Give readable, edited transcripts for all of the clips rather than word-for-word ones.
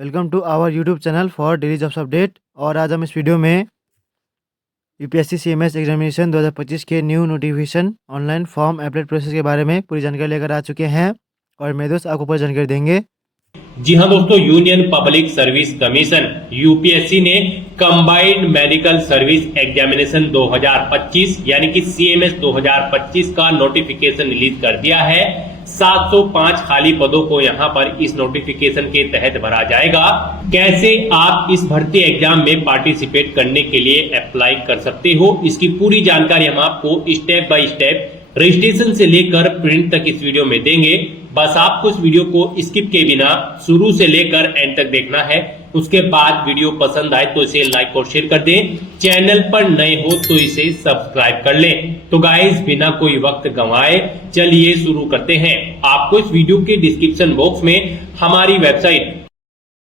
Welcome to our YouTube channel for daily jobs update. और आज हम इस वीडियो में यूपीएससी सीएमएस एग्जामिनेशन 2025 के new notification online form apply process के बारे में पूरी जानकारी लेकर आ चुके हैं और मेरे दोस्त आपको पूरी जानकारी देंगे। जी हाँ दोस्तों, union public service commission UPSC ने कंबाइंड मेडिकल सर्विस एग्जामिनेशन 2025 यानी कि सीएमएस 2025 का नोटिफिकेशन रिलीज कर दिया है। 705 खाली पदों को यहां पर इस नोटिफिकेशन के तहत भरा जाएगा। कैसे आप इस भर्ती एग्जाम में पार्टिसिपेट करने के लिए अप्लाई कर सकते हो, इसकी पूरी जानकारी हम आपको स्टेप बाय स्टेप रजिस्ट्रेशन से लेकर प्रिंट तक इस वीडियो में देंगे। बस आपको इस वीडियो को स्किप के बिना शुरू से लेकर एंड तक देखना है। उसके बाद वीडियो पसंद आए तो इसे लाइक और शेयर कर दें। चैनल पर नए हो तो इसे सब्सक्राइब कर लें। तो गाइस, बिना कोई वक्त गंवाए चलिए शुरू करते हैं। आपको इस वीडियो के डिस्क्रिप्शन बॉक्स में हमारी वेबसाइट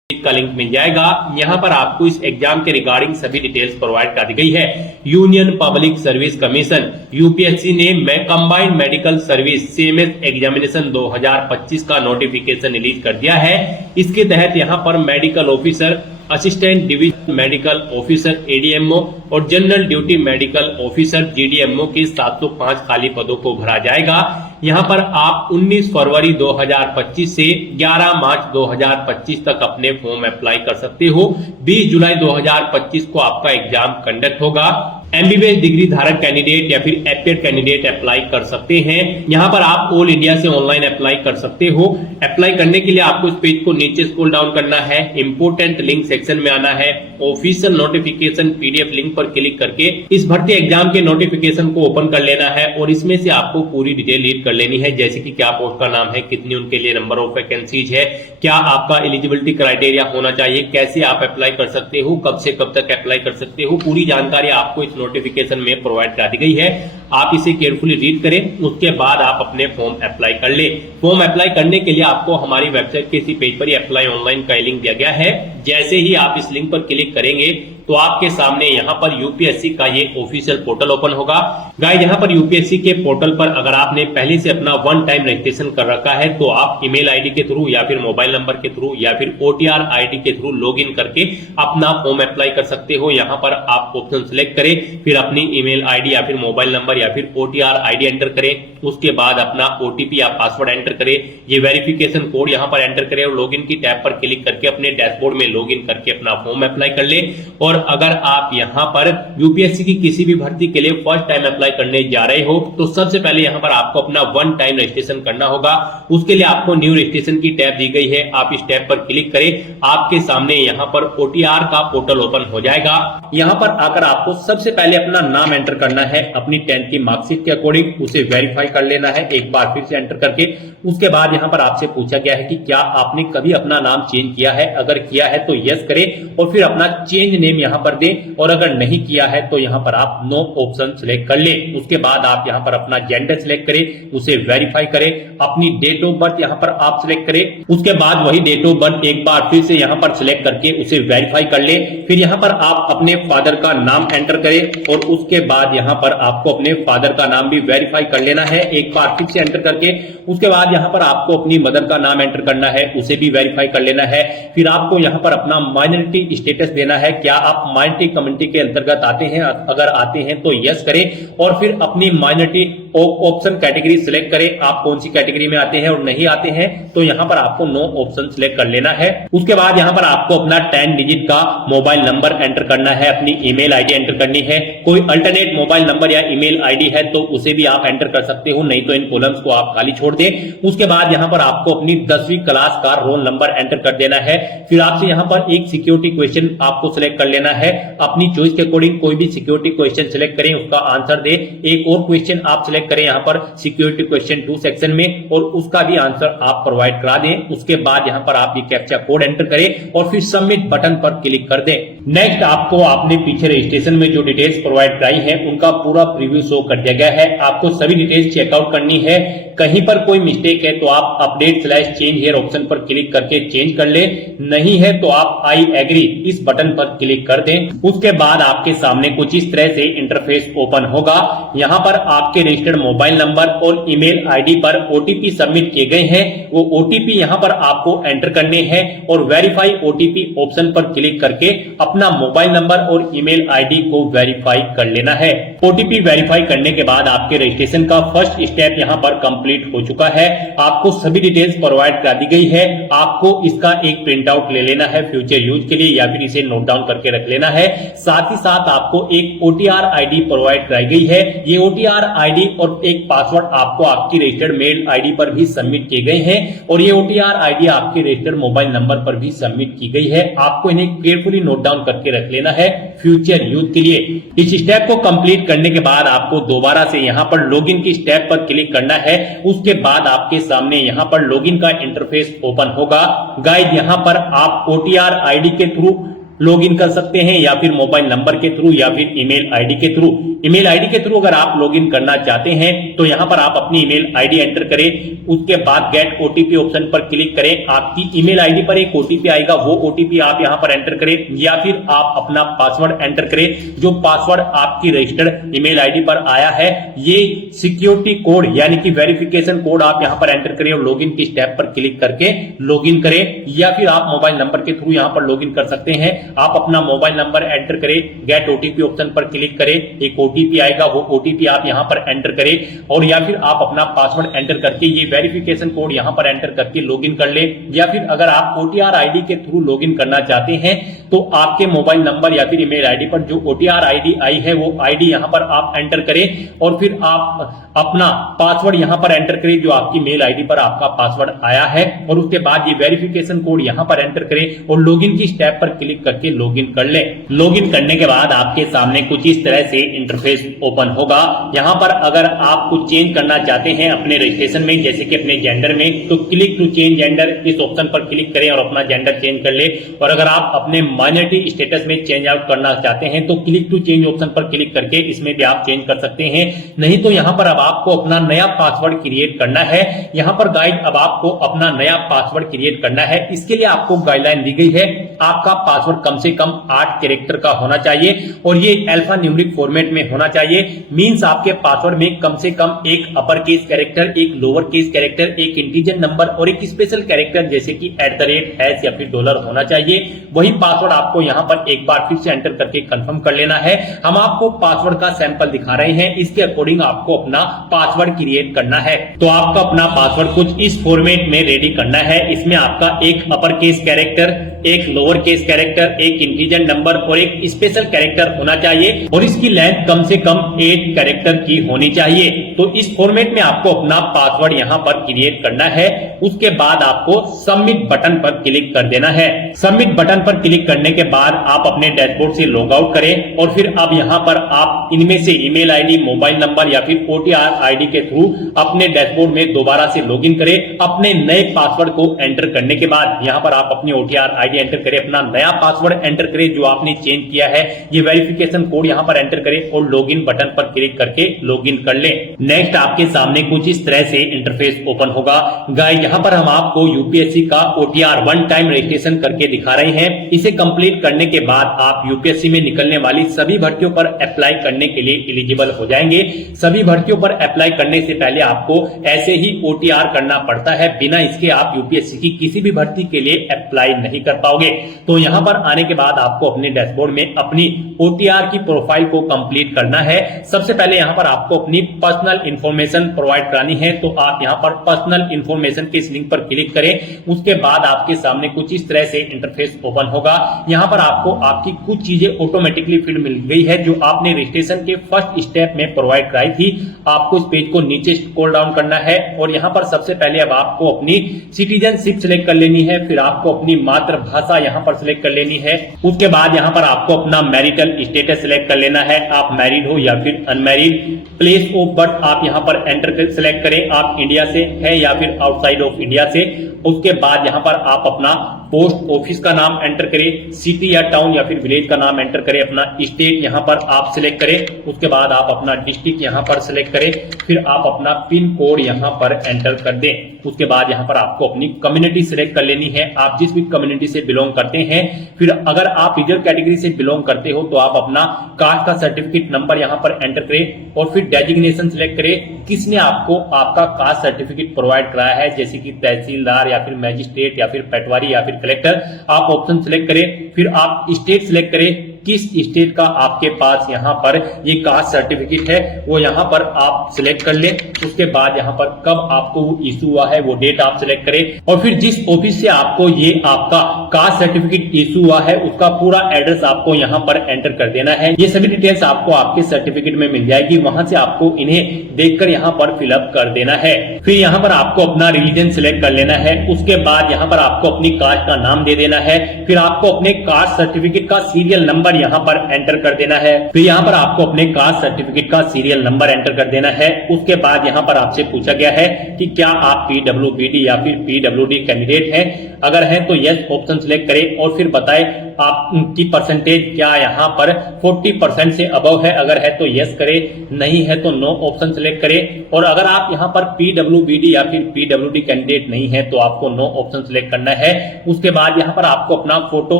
का लिंक मिल जाएगा। यहां पर आपको इस एग्जाम के रिगार्डिंग सभी डिटेल्स प्रोवाइड कर दी गई है। Union public service commission UPSC ने combined medical service CMS examination 2025 का नोटिफिकेशन रिलीज कर दिया है। इसके तहत यहां पर medical officer, assistant division medical officer ADMO और general duty medical officer GDMO के 705 खाली पदों को भरा जाएगा। यहां पर आप 19 फरवरी 2025 से 11 मार्च 2025 तक अपने फॉर्म अप्लाई कर सकते हो। 20 जुलाई 2025 को आपका एग्जाम कंडक्ट होगा। एमबीबीएस डिग्री धारक कैंडिडेट या फिर एपीएड कैंडिडेट अप्लाई कर सकते हैं। यहां पर आप ऑल इंडिया से ऑनलाइन अप्लाई कर सकते हो। अप्लाई करने के लिए आपको इस पेज को नीचे स्क्रॉल डाउन करना है, इंपोर्टेंट लिंक सेक्शन में आना है, ऑफिशियल नोटिफिकेशन पीडीएफ लिंक पर क्लिक करके इस भर्ती एग्जाम के नोटिफिकेशन को ओपन कर लेना है और इसमें से आपको पूरी डिटेल रीड कर लेनी है, जैसे कि क्या पोस्ट का नाम है, कितनी उनके लिए नंबर ऑफ वैकेंसीज है, क्या आपका एलिजिबिलिटी क्राइटेरिया होना चाहिए, कैसे आप अप्लाई कर सकते हो, कब से कब तक अप्लाई कर सकते हो। पूरी जानकारी आपको इस नोटिफिकेशन में प्रोवाइड करा दी गई है। आप इसे केयरफुली रीड करें, उसके बाद आप अपने फॉर्म अप्लाई कर ले। फॉर्म अप्लाई करने के लिए आपको हमारी वेबसाइट के इसी पेज पर ही अप्लाई ऑनलाइन का लिंक दिया गया है। जैसे ही आप इस लिंक पर क्लिक करेंगे तो आपके सामने यहाँ पर यूपीएससी का ये ऑफिशियल पोर्टल ओपन होगा। गाइस, यहाँ पर यूपीएससी के पोर्टल पर अगर आपने पहले से अपना वन टाइम रजिस्ट्रेशन कर रखा है तो आप ईमेल आईडी के थ्रू या फिर मोबाइल नंबर के थ्रू या फिर ओटीआर आईडी के थ्रू लॉगिन करके अपना फॉर्म अप्लाई कर सकते हो। यहाँ पर आप ऑप्शन सिलेक्ट करें, फिर अपनी ईमेल आईडी या फिर मोबाइल नंबर या फिर ओटीआर आईडी एंटर करें। उसके बाद अपना ओटीपी या पासवर्ड एंटर करें, ये वेरिफिकेशन कोड यहाँ पर एंटर करें और लॉगिन की टैब पर क्लिक करके अपने डैशबोर्ड में लॉगिन करके अपना फॉर्म अप्लाई कर ले। और अगर आप यहाँ पर यूपीएससी की किसी भी भर्ती के लिए फर्स्ट टाइम अप्लाई करने जा रहे हो तो सबसे पहले यहाँ पर आपको अपना वन टाइम रजिस्ट्रेशन करना होगा। उसके लिए आपको न्यू रजिस्ट्रेशन की टैब दी गई है, आप इस टैब पर क्लिक करें। आपके सामने यहाँ पर ओटीआर का पोर्टल ओपन हो जाएगा। यहाँ पर आकर आपको सबसे पहले अपना नाम एंटर करना है, अपनी 10th की मार्कशीट के अकॉर्डिंग उसे वेरीफाई कर लेना है एक बार फिर से एंटर करके। उसके बाद यहाँ पर आपसे पूछा गया है कि क्या आपने कभी अपना नाम चेंज किया है, अगर किया है तो यस करें और फिर अपना चेंज नेम यहाँ पर दें, और अगर नहीं किया है तो यहाँ पर आप नो ऑप्शन सिलेक्ट कर ले। उसके बाद आप यहाँ पर अपना जेंडर सिलेक्ट करें, उसे वेरीफाई करें, अपनी डेट ऑफ बर्थ यहाँ पर आप सिलेक्ट करें। उसके बाद वही डेट ऑफ बर्थ एक बार फिर से यहाँ पर सिलेक्ट करके उसे वेरीफाई कर ले। फिर यहाँ पर आप अपने फादर का नाम एंटर करें और उसके बाद यहाँ पर आपको अपने फादर का नाम भी वेरीफाई कर लेना है एक बार फिर से एंटर करके। उसके बाद यहाँ पर आपको अपनी मदर का नाम एंटर करना है, उसे भी वेरीफाई कर लेना है। फिर आपको यहाँ पर अपना माइनॉरिटी स्टेटस देना है, क्या आप माइनॉरिटी कम्युनिटी के अंतर्गत आते हैं, अगर आते हैं तो यस करें और फिर अपनी माइनॉरिटी ऑप्शन कैटेगरी सिलेक्ट करें, आप कौन सी कैटेगरी में आते हैं, और नहीं आते हैं तो यहाँ पर आपको नो ऑप्शन सिलेक्ट कर लेना है। उसके बाद यहाँ पर आपको अपना 10 डिजिट का मोबाइल नंबर एंटर करना है, अपनी ईमेल आईडी एंटर करनी है। कोई अल्टरनेट मोबाइल नंबर या ईमेल आईडी है तो उसे भी आप एंटर कर सकते हो, नहीं तो इन कॉलम्स को आप खाली छोड़ दें। उसके बाद यहाँ पर आपको अपनी 10वीं क्लास का रोल नंबर एंटर कर देना है। फिर आपसे यहाँ पर एक सिक्योरिटी क्वेश्चन आपको सिलेक्ट कर लेना है, अपनी चॉइस के अकॉर्डिंग कोई भी सिक्योरिटी क्वेश्चन सिलेक्ट करें, उसका आंसर दे। एक और क्वेश्चन आप सिलेक्ट करें यहाँ पर सिक्योरिटी क्वेश्चन 2 सेक्शन में और उसका भी आंसर आप प्रोवाइड करा दें। उसके बाद यहाँ पर आप ये कैप्चा कोड एंटर करें और फिर सबमिट बटन पर क्लिक कर दें। नेक्स्ट आपको आपने पीछे रजिस्ट्रेशन में जो डिटेल्स प्रोवाइड कराई है उनका पूरा प्रीव्यू शो कर दिया गया है। आपको सभी डिटेल्स चेकआउट करनी है। कहीं पर कोई मिस्टेक है तो आप अपडेट/चेंज हियर ऑप्शन पर क्लिक करके चेंज कर ले, नहीं है तो आप आई एग्री इस बटन पर क्लिक कर दें। उसके बाद आपके सामने कुछ इस तरह से इंटरफेस ओपन होगा। यहां पर आपके रजिस्टर्ड मोबाइल नंबर और ईमेल आईडी पर ओटीपी सबमिट किए गए हैं, वो ओटीपी यहां पर आपको एंटर करने हैं और वेरीफाई ओटीपी ऑप्शन पर क्लिक करके अपना मोबाइल नंबर और ईमेल आईडी को वेरीफाई कर लेना है। ओटीपी वेरीफाई करने के बाद आपके रजिस्ट्रेशन का फर्स्ट स्टेप यहां पर कंप्लीट हो चुका है। आपको सभी डिटेल्स प्रोवाइड करा दी गई है। आपको इसका एक प्रिंट आउट ले लेना है फ्यूचर यूज के लिए या फिर इसे नोट डाउन करके रख लेना है। साथ ही साथ आपको एक ओटीआर आईडी प्रोवाइड कराई गई है। ये ओटीआर आईडी और एक पासवर्ड आपको आपकी रजिस्टर्ड मेल आईडी पर भी सबमिट किए गए हैं और ये ओटीआर आईडी आपके रजिस्टर्ड मोबाइल नंबर पर भी सबमिट की गई है। आपको इन्हें केयरफुली नोट डाउन करके रख लेना है फ्यूचर यूज के लिए। इस स्टेप को कंप्लीट करने के बाद आपको दोबारा से यहां पर लॉगिन की स्टेप पर क्लिक करना है। उसके बाद आपके सामने यहां पर लॉगिन का इंटरफेस ओपन होगा। गाइस यहां पर आप ओटीआर आईडी के थ्रू लॉगिन कर सकते हैं या फिर मोबाइल नंबर के थ्रू या फिर ईमेल आईडी के थ्रू। ईमेल आईडी के थ्रू अगर आप लॉगिन करना चाहते हैं तो यहां पर आप अपनी ईमेल आईडी एंटर करें। उसके बाद गेट ओटीपी ऑप्शन पर क्लिक करें। आपकी ईमेल आईडी पर एक ओटीपी आएगा, वो ओटीपी आप यहां पर एंटर करें या फिर आप अपना पासवर्ड एंटर करें। जो पासवर्ड आपकी रजिस्टर्ड ईमेल आईडी पर आया है ये सिक्योरिटी कोड यानी कि वेरिफिकेशन कोड आप यहां पर एंटर करें और लॉगिन की स्टेप पर क्लिक करके लॉगिन करें या फिर आप मोबाइल नंबर के थ्रू यहां पर लॉगिन कर सकते हैं। आप अपना मोबाइल नंबर एंटर करें, गेट ओटीपी ऑप्शन पर क्लिक करें, एक ओटीपी आएगा, वो ओटीपी आप यहां पर एंटर करें और या फिर आप अपना पासवर्ड एंटर करके ये वेरिफिकेशन कोड यहां पर एंटर करके लॉगिन कर ले। या फिर अगर आप ओटीआर आईडी के थ्रू लॉगिन करना चाहते हैं तो आपके मोबाइल नंबर या फिर ईमेल आईडी पर जो ओटीआर आईडी आई है वो आईडी यहां पर आप एंटर करें और फिर आप अपना पासवर्ड यहां पर एंटर करें जो आपकी मेल आईडी पर आपका पासवर्ड आया है और उसके बाद ये वेरिफिकेशन कोड यहां पर एंटर करें और लॉगिन की स्टेप पर क्लिक करके लॉगिन कर ले। लॉगिन करने के बाद आपके सामने कुछ इस तरह से इंटरफेस ओपन होगा। यहां पर अगर आप कुछ चेंज करना चाहते हैं अपने रजिस्ट्रेशन में जैसे कि अपने जेंडर में तो क्लिक टू चेंज जेंडर इस ऑप्शन पर क्लिक करें और अपना जेंडर चेंज कर ले। और अगर आप अपने माइनॉरिटी स्टेटस में चेंज आउट करना चाहते हैं तो क्लिक टू चेंज ऑप्शन पर क्लिक करके इसमें भी आप चेंज कर सकते हैं। नहीं तो यहां पर अब आपको अपना नया पासवर्ड क्रिएट करना है। यहां पर गाइड अब आपको अपना नया पासवर्ड क्रिएट करना है। इसके लिए आपको गाइडलाइन दी गई है। आपका पासवर्ड कम से कम 8 कैरेक्टर का होना चाहिए और ये अल्फा न्यूमेरिक फॉर्मेट में होना चाहिए। मींस आपके पासवर्ड में कम से कम एक अपर केस कैरेक्टर, एक लोअर केस कैरेक्टर, एक इंटीजर नंबर और एक स्पेशल कैरेक्टर जैसे कि @ या फिर डॉलर होना चाहिए। वही पासवर्ड आपको यहां पर एक बार फिर से एंटर करके कंफर्म कर लेना है। हम आपको पासवर्ड का सैंपल दिखा रहे हैं, इसके अकॉर्डिंग आपको अपना पासवर्ड क्रिएट करना है। तो आपका अपना पासवर्ड कुछ इस फॉर्मेट में रेडी करना है। इसमें आपका एक अपर केस कैरेक्टर, एक लोअर केस कैरेक्टर, एक इंटीजर नंबर और एक स्पेशल कैरेक्टर होना चाहिए और इसकी लेंथ कम से कम 8 कैरेक्टर की होनी चाहिए। तो इस फॉर्मेट में आपको अपना पासवर्ड यहां पर क्रिएट करना है। उसके बाद आपको सबमिट बटन पर क्लिक कर देना है। सबमिट बटन पर क्लिक करने के बाद आप अपने डैशबोर्ड से लॉग आउट करें और फिर अब यहां पर आप इनमें से ईमेल आईडी, मोबाइल नंबर या फिर ओटीआर आईडी के थ्रू अपने डैशबोर्ड में दोबारा से लॉगिन करें। अपने नए पासवर्ड को एंटर करने के बाद यहां पर आप अपनी ओटीआर आईडी एंटर करें, अपना नया पासवर्ड एंटर करें जो आपने चेंज किया है, ये वेरिफिकेशन कोड यहां पर एंटर करें और लॉगिन बटन पर क्लिक करके लॉगिन कर लें। नेक्स्ट आपके सामने कुछ इस तरह से इंटरफेस ओपन होगा। गाइस यहां पर हम आपको यूपीएससी का ओटीआर वन टाइम रजिस्ट्रेशन करके दिखा रहे हैं। इसे कंप्लीट करने के बाद आप यूपीएससी में निकलने वाली सभी भर्तियों पर अप्लाई करने के लिए एलिजिबल हो जाएंगे। सभी भर्तियों पर अप्लाई करने से पहले आपको ऐसे ही ओटीआर करना पड़ता है, बिना इसके आप यूपीएससी की किसी भी भर्ती के लिए अप्लाई नहीं कर पाओगे। तो यहां पर आने के बाद आपको अपने डैशबोर्ड में अपनी ओटीआर की प्रोफाइल को कंप्लीट करना है। सबसे पहले यहां पर आपको अपनी पर्सनल इंफॉर्मेशन प्रोवाइड करानी है, तो आप यहां पर पर्सनल इंफॉर्मेशन के इस लिंक पर क्लिक करें। उसके बाद आपके सामने कुछ इस तरह से इंटरफेस ओपन होगा। यहां पर आपको आपकी कुछ चीजें ऑटोमेटिकली फिल मिल गई है जो आपने रजिस्ट्रेशन के फर्स्ट स्टेप में प्रोवाइड कराई थी। आपको इस पेज को नीचे स्क्रॉल डाउन करना है और यहां पर सबसे पहले अब आपको अपनी सिटीजनशिप सिलेक्ट कर लेनी है, फिर आपको अपनी मातृभाषा यहां पर सिलेक्ट कर लेनी है। उसके बाद यहां पर आपको अपना मैरिटल स्टेटस सिलेक्ट कर लेना है, आप मैरिड हो या फिर अनमैरिड। प्लेस ऑफ बर्थ आप यहां पर एंटर सिलेक्ट करें, आप इंडिया से है या फिर आउटसाइड ऑफ इंडिया से। उसके बाद यहां पर आप अपना पोस्ट ऑफिस का नाम एंटर करें, सिटी या टाउन या फिर विलेज का नाम एंटर करें, अपना स्टेट यहाँ पर आप सिलेक्ट करें, उसके बाद आप अपना डिस्ट्रिक्ट यहाँ पर सिलेक्ट करें, फिर आप अपना पिन कोड यहाँ पर एंटर कर दें। उसके बाद यहाँ पर आपको अपनी कम्युनिटी सिलेक्ट कर लेनी है, आप जिस भी कम्युनिटी से बिलोंग करते हैं। फिर अगर आप रिजर्व कैटेगरी से बिलोंग करते हो तो आप अपना कास्ट का सर्टिफिकेट नंबर यहाँ पर एंटर करें और फिर डेजिग्नेशन सिलेक्ट करें, किसने आपको आपका कास्ट सर्टिफिकेट प्रोवाइड कराया है, जैसे कि तहसीलदार या फिर मैजिस्ट्रेट या फिर पटवारी या फिर कलेक्टर। आप ऑप्शन सिलेक्ट करें, फिर आप स्टेट सिलेक्ट करें, किस स्टेट का आपके पास यहाँ पर ये कास्ट सर्टिफिकेट है वो यहाँ पर आप सिलेक्ट कर लें। उसके बाद यहाँ पर कब आपको वो इशू हुआ है वो डेट आप सिलेक्ट करें और फिर जिस ऑफिस से आपको ये आपका कास्ट सर्टिफिकेट इशू हुआ है उसका पूरा एड्रेस आपको यहाँ पर एंटर कर देना है। ये सभी डिटेल्स आपको आपके सर्टिफिकेट में मिल जाएगी, वहां से आपको इन्हें देखकर यहाँ पर फिलअप कर देना है। फिर यहाँ पर आपको अपना रिलीजन सिलेक्ट कर लेना है, उसके बाद यहाँ पर आपको अपनी कास्ट का नाम दे देना है, फिर आपको अपने कास्ट सर्टिफिकेट का सीरियल नंबर यहाँ पर एंटर कर देना है। फिर यहाँ पर आपको अपने कास्ट सर्टिफिकेट का सीरियल नंबर एंटर कर देना है। उसके बाद यहाँ पर आपसे पूछा गया है कि क्या आप पीडब्ल्यूबीडी या फिर पीडब्ल्यूडी कैंडिडेट हैं, अगर है तो यस ऑप्शन सिलेक्ट करें और फिर बताएं आपकी परसेंटेज क्या यहाँ पर 40% से अबव है, अगर है तो यस करें, नहीं है तो नो ऑप्शन सिलेक्ट करें। और अगर आप यहाँ पर पीडब्ल्यूबीडी या फिर पीडब्ल्यूडी कैंडिडेट नहीं है तो आपको नो ऑप्शन सिलेक्ट करना है। उसके बाद यहाँ पर आपको अपना फोटो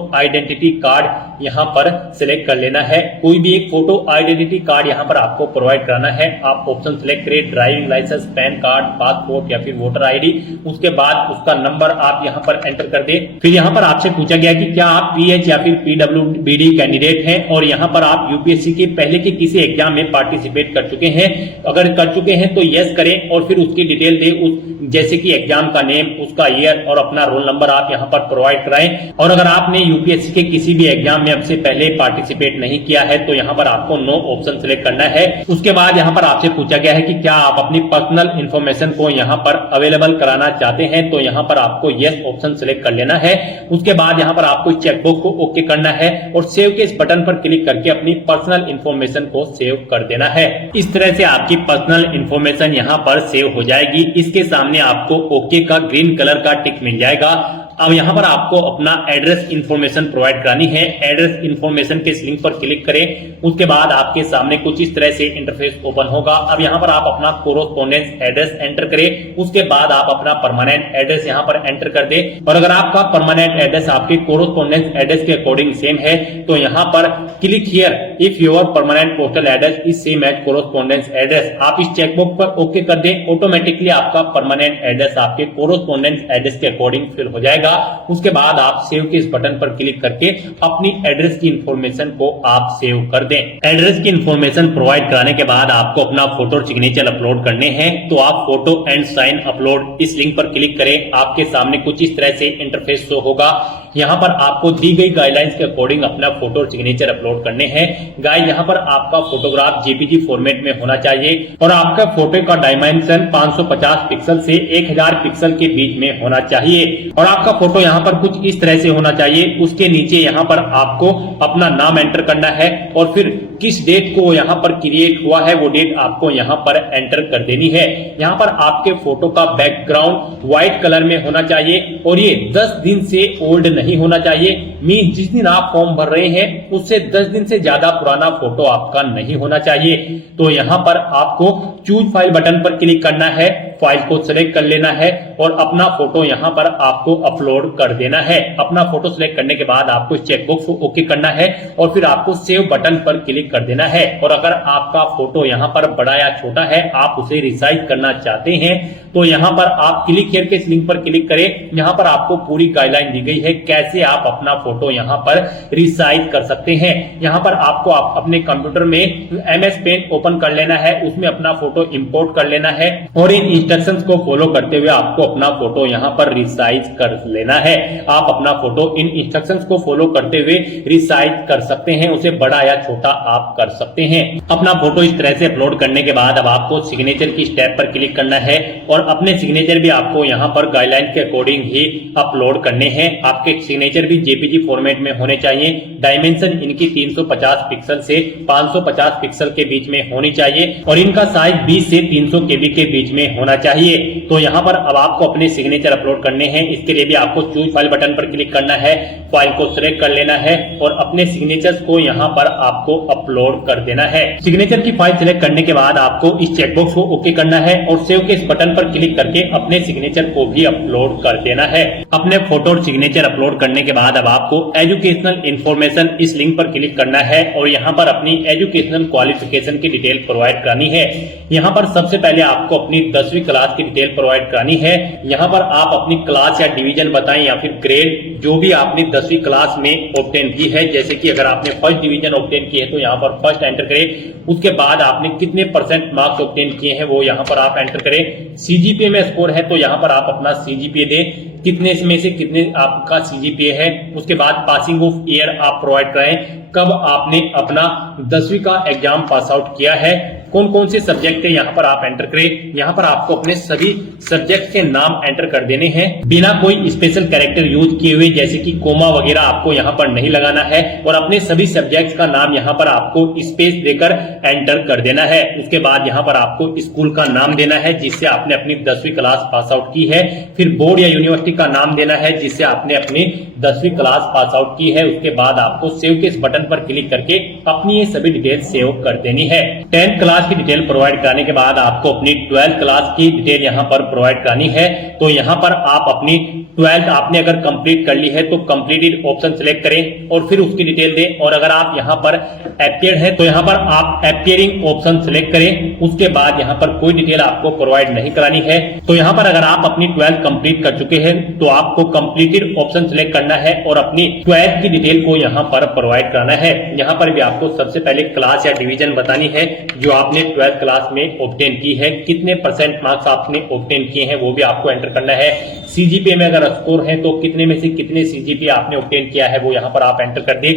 आइडेंटिटी कार्ड यहाँ पर सिलेक्ट कर लेना है, कोई भी एक फोटो आइडेंटिटी कार्ड यहाँ पर आपको प्रोवाइड कराना है। आप ऑप्शन सिलेक्ट करें, driving licence, PAN card, passport या फिर वोटर आईडी। उसके बाद उसका नंबर आप यहाँ पर एंटर कर दें। फिर यहाँ पर आपसे पूछा गया कि क्या आप पीएच या फिर पीडब्ल्यूबीडी कैंडिडेट हैं और यहाँ पर आप यूपीएससी के पहले के किसी एग्जाम में पार्टिसिपेट कर चुके हैं, अगर कर चुके हैं तो यस करें और फिर उसकी डिटेल दें, जैसे कि एग्जाम का नेम, उसका ईयर और अपना रोल नंबर आप यहाँ पर प्रोवाइड कराएं। और अगर आपने यूपीएससी के किसी भी एग्जाम में अब से पहले पार्टिसिपेट नहीं किया है तो यहाँ पर आपको नो ऑप्शन सिलेक्ट करना है। उसके बाद यहाँ पर आपसे पूछा गया है कि क्या आप अपनी पर्सनल इंफॉर्मेशन को यहाँ पर अवेलेबल कराना चाहते हैं, तो यहाँ पर आपको यस ऑप्शन सिलेक्ट कर लेना है। उसके बाद यहाँ पर आपको चेकबॉक्स को ओके करना है और सेव के इस बटन पर क्लिक करके अपनी पर्सनल इंफॉर्मेशन को सेव कर देना है। इस तरह से आपकी पर्सनल इंफॉर्मेशन यहाँ पर सेव हो जाएगी। इसके सामने आपको ओके का ग्रीन कलर का टिक मिल जाएगा। अब यहाँ पर आपको अपना एड्रेस इंफॉर्मेशन प्रोवाइड करानी है। एड्रेस इंफॉर्मेशन के इस लिंक पर क्लिक करें, उसके बाद आपके सामने कुछ इस तरह से इंटरफेस ओपन होगा। अब यहाँ पर आप अपना कोरोस्पोंडेंस एड्रेस एंटर करें, उसके बाद आप अपना परमानेंट एड्रेस यहाँ पर एंटर कर दें। और अगर आपका परमानेंट एड्रेस आपके कोरोस्पोंडेंस एड्रेस के अकॉर्डिंग सेम है तो यहाँ पर click here if your permanent postal address is same as correspondence address. आप इस चेकबॉक्स पर ओके कर दें, ऑटोमेटिकली आपका परमानेंट एड्रेस आपके कोरोस्पोंडेंस एड्रेस के अकॉर्डिंग फिल हो जाएगा। उसके बाद आप सेव के इस बटन पर क्लिक करके अपनी एड्रेस की इंफॉर्मेशन को आप सेव कर दें। एड्रेस की इंफॉर्मेशन प्रोवाइड कराने के बाद आपको अपना फोटो और सिग्नेचर अपलोड करने हैं, तो आप फोटो एंड साइन अपलोड इस लिंक पर क्लिक करें। आपके सामने कुछ इस तरह से इंटरफेस शो होगा। यहाँ पर आपको दी गई गाइडलाइंस के अकॉर्डिंग अपना फोटो और सिग्नेचर अपलोड करने हैं। गाइस, यहाँ पर आपका फोटोग्राफ जेपीजी फॉर्मेट में होना चाहिए और आपका फोटो का डायमेंशन 550 पिक्सल से 1000 पिक्सल के बीच में होना चाहिए और आपका फोटो यहाँ पर कुछ इस तरह से होना चाहिए। उसके नीचे यहाँ पर आपको अपना नाम एंटर करना है और फिर किस डेट को यहाँ पर क्रिएट हुआ है वो डेट आपको यहाँ पर एंटर कर देनी है। यहाँ पर आपके फोटो का बैकग्राउंड व्हाइट कलर में होना चाहिए और ये 10 दिन से ओल्ड नहीं होना चाहिए। मीन जिस दिन आप फॉर्म भर रहे हैं उससे 10 दिन से ज्यादा पुराना फोटो आपका नहीं होना चाहिए। तो यहाँ पर आपको चूज फाइल बटन पर क्लिक करना है, फाइल को सिलेक्ट कर लेना है और अपना फोटो यहाँ पर आपको अपलोड कर देना है। अपना फोटो सिलेक्ट करने के बाद आपको चेकबॉक्स को ओके करना है और फिर आपको सेव बटन पर क्लिक कर देना है। और अगर आपका फोटो यहाँ पर बड़ा या छोटा है, आप उसे रिसाइज करना चाहते हैं, तो यहाँ पर आप क्लिक हियर के इस लिंक पर क्लिक करें। यहाँ पर आपको पूरी गाइडलाइन दी गई है कैसे आप अपना फोटो यहाँ पर रिसाइज कर सकते हैं। यहाँ पर आपको अपने कंप्यूटर में MS पेंट ओपन कर लेना है, उसमें अपना फोटो इंपोर्ट कर लेना है और इन इंस्ट्रक्शंस को फॉलो करते हुए आपको अपना फोटो यहाँ पर रिसाइज कर लेना है। आप अपना फोटो इन इंस्ट्रक्शंस को फॉलो करते हुए रिसाइज कर सकते हैं, उसे बड़ा या छोटा आप कर सकते हैं। अपना फोटो इस तरह से अपलोड करने के बाद अब आपको सिग्नेचर की स्टेप पर क्लिक करना है और अपने सिग्नेचर भी आपको यहाँ पर गाइडलाइन के अकॉर्डिंग ही अपलोड करने हैं। आपके सिग्नेचर भी जेपीजी फॉर्मेट में होने चाहिए। डायमेंशन इनकी 350 पिक्सल से 550 पिक्सल के बीच में होनी चाहिए और इनका साइज 20 से 300 केबी के बीच में होना चाहिए। तो यहाँ पर अब आपको अपने सिग्नेचर अपलोड करने हैं। इसके लिए भी आपको चूज फाइल बटन पर क्लिक करना है, फाइल को सिलेक्ट कर लेना है और अपने सिग्नेचर्स को यहाँ पर आपको अपलोड कर देना है। सिग्नेचर की फाइल सिलेक्ट करने के बाद आपको इस चेकबॉक्स को ओके करना है और सेव के इस बटन पर क्लिक करके अपने सिग्नेचर को भी अपलोड कर देना है। अपने फोटो और सिग्नेचर अपलोड करने के बाद अब आपको एजुकेशनल इंफॉर्मेशन इस लिंक पर क्लिक करना है और यहाँ पर अपनी एजुकेशनल क्वालिफिकेशन की डिटेल प्रोवाइड करानी है। यहाँ पर सबसे पहले आपको अपनी 10वीं क्लास की डिटेल प्रोवाइड करानी है। यहाँ पर आप अपनी क्लास या डिवीजन बताएं या फिर ग्रेड जो भी आपने 10वीं क्लास में ऑब्टेन की है। जैसे कि अगर आपने फर्स्ट डिवीजन ऑब्टेन की है तो यहाँ पर फर्स्ट एंटर करें। उसके बाद आपने कितने % मार्क्स ऑब्टेन किए हैं वो यहाँ पर आप एंटर करें। सीजीपीए में स्कोर है तो यहाँ पर आप अपना सीजीपीए दें, कितने में से कितने आपका सीजीपीए है। उसके बाद पासिंग ऑफ ईयर आप प्रोवाइड कराएं, कब आपने अपना 10वीं का एग्जाम पास आउट किया है, कौन कौन से सब्जेक्ट है यहाँ पर आप एंटर करें। यहाँ पर आपको अपने सभी सब्जेक्ट के नाम एंटर कर देने हैं बिना कोई स्पेशल कैरेक्टर यूज किए हुए, जैसे कि कोमा वगैरह आपको यहाँ पर नहीं लगाना है। और अपने सभी सब्जेक्ट्स का नाम यहाँ पर आपको स्पेस देकर एंटर कर देना है। उसके बाद यहाँ पर आपको स्कूल का नाम देना है जिससे आपने अपनी 10वीं क्लास पास आउट की है। फिर बोर्ड या यूनिवर्सिटी का नाम देना है जिससे आपने अपनी 10वीं क्लास पास आउट की है। उसके बाद आपको सेव के इस बटन पर क्लिक करके अपनी ये सभी डिटेल सेव कर देनी है। 10th क्लास की डिटेल प्रोवाइड कराने के बाद आपको अपनी 12th क्लास की डिटेल यहाँ पर प्रोवाइड करानी है। तो यहाँ पर आप अपनी 12th आपने अगर कंप्लीट कर ली है तो कंप्लीटेड ऑप्शन सिलेक्ट करें और फिर उसकी डिटेल दें। और अगर आप यहाँ पर अपीयर है तो यहाँ पर आप अपीयरिंग ऑप्शन सिलेक्ट करें। उसके बाद यहाँ पर कोई डिटेल आपको प्रोवाइड नहीं करानी है। तो यहाँ पर अगर आप अपनी 12th कंप्लीट कर चुके हैं तो आपको कंप्लीटेड ऑप्शन सिलेक्ट करना है और अपनी 12th की डिटेल को यहाँ पर प्रोवाइड कराना है। यहाँ पर भी आपको सबसे पहले क्लास या डिवीजन बतानी है जो आपने 12th क्लास में ऑब्टेन की है, कितने % मार्क्स आपने ऑब्टेन किए हैं वो भी आपको एंटर करना है। सीजीपीए में अगर स्कोर है तो कितने में से कितने सीजीपीए आपने ऑब्टेन किया है वो यहाँ पर आप एंटर कर दें।